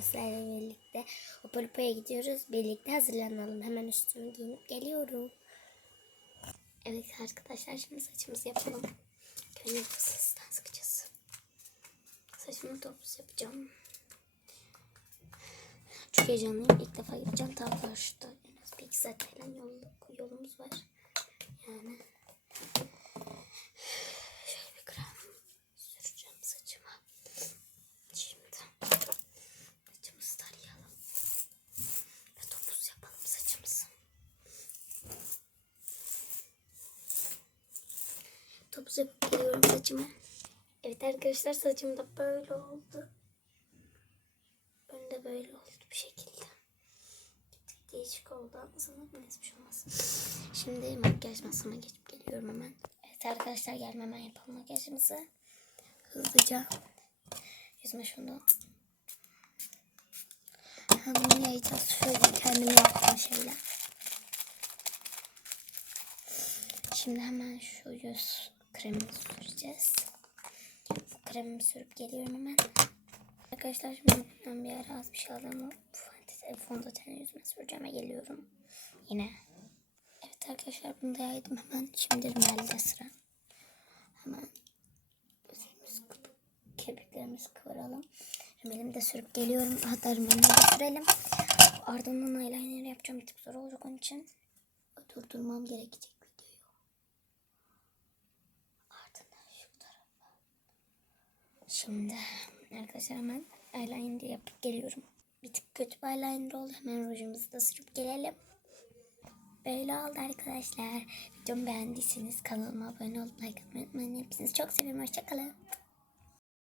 sizlerle birlikte Opolupo'ya gidiyoruz. Birlikte hazırlanalım. Hemen üstümü giyinip geliyorum. Evet arkadaşlar şimdi saçımızı yapalım. Önce fısıltıdan sıkacağız. Saçımı topuz yapacağım. Çok heyecanlıyım. İlk defa yapacağım. Ta Topuz yapıp geliyorum saçıma. Evet arkadaşlar saçım da böyle oldu. Önde böyle oldu bir şekilde. Gittik değişik oldu ama sanırım neyse bir şey olmaz. Şimdi makyaj masama geçip geliyorum hemen. Evet arkadaşlar gelme hemen yapalım makyajımızı. Hızlıca. Yüzme şunu. Ha, bunu yayacağız. Şöyle kendim yaptığım şeyler. Şimdi hemen şu yüz kremini süreceğiz. Kremimi sürüp geliyorum hemen. Arkadaşlar şimdi ben bir ara az bir şey aldım. Fondöten, fondöten yüzüme süreceğim ve geliyorum. Yine. Evet arkadaşlar bunu da yaydım hemen. Şimdi rimelde sıra. Hemen kıpık, kirpiklerimizi kıvıralım. Rimelimi de sürüp geliyorum. Hatta rimelimi de sürelim. Ardından eyeliner yapacağım. Bir tık zor olacak onun için. Durdurmam gerekecek videoyu. Ardından şu tarafa. Şimdi arkadaşlar hemen eyeliner yapıp geliyorum. Bir tık kötü bir eyeliner oldu. Hemen rujumuzu da sürüp gelelim. Böyle oldu arkadaşlar. Videomu beğendiyseniz kanalıma abone olup like atmayı unutmayın. Hepinizi çok seviyorum. Hoşçakalın.